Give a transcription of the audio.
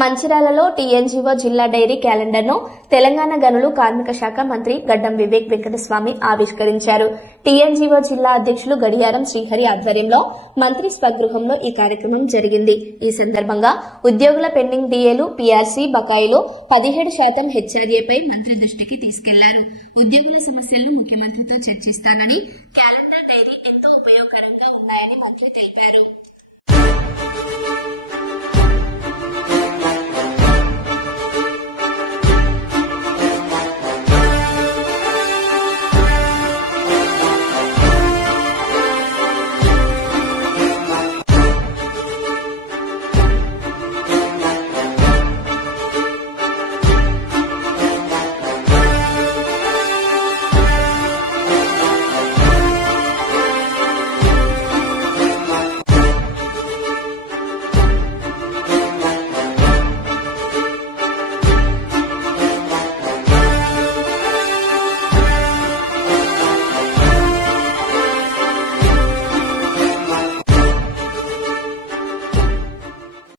మంచిర్యాలలో TNGO జిల్లా dairy క్యాలెండర్ను Telangana గనులు కార్మిక శాఖ మంత్రి గడ్డం వివేక్ వెంకటస్వామి ఆవిష్కరించారు. టీఎన్జీఓ జిల్లా అధ్యక్షులు గడియారం శ్రీహరి ఆధ్వర్యంలో మంత్రి స్వగృహంలో ఈ కార్యక్రమం జరిగింది. ఈ సందర్భంగా ఉద్యోగుల పెండింగ్ డిఏలు, పీఆర్సీ బకాయిలు 17% హెచ్ఆర్ఏపై మంత్రి దృష్టికి తీసుకెళ్లారు. ఉద్యోగుల సమస్యలను ముఖ్యమంత్రితో చర్చిస్తానని, క్యాలెండర్ డైరీ ఎంతో ఉపయోగకరంగా ఉన్నాయని మంత్రి తెలిపారు.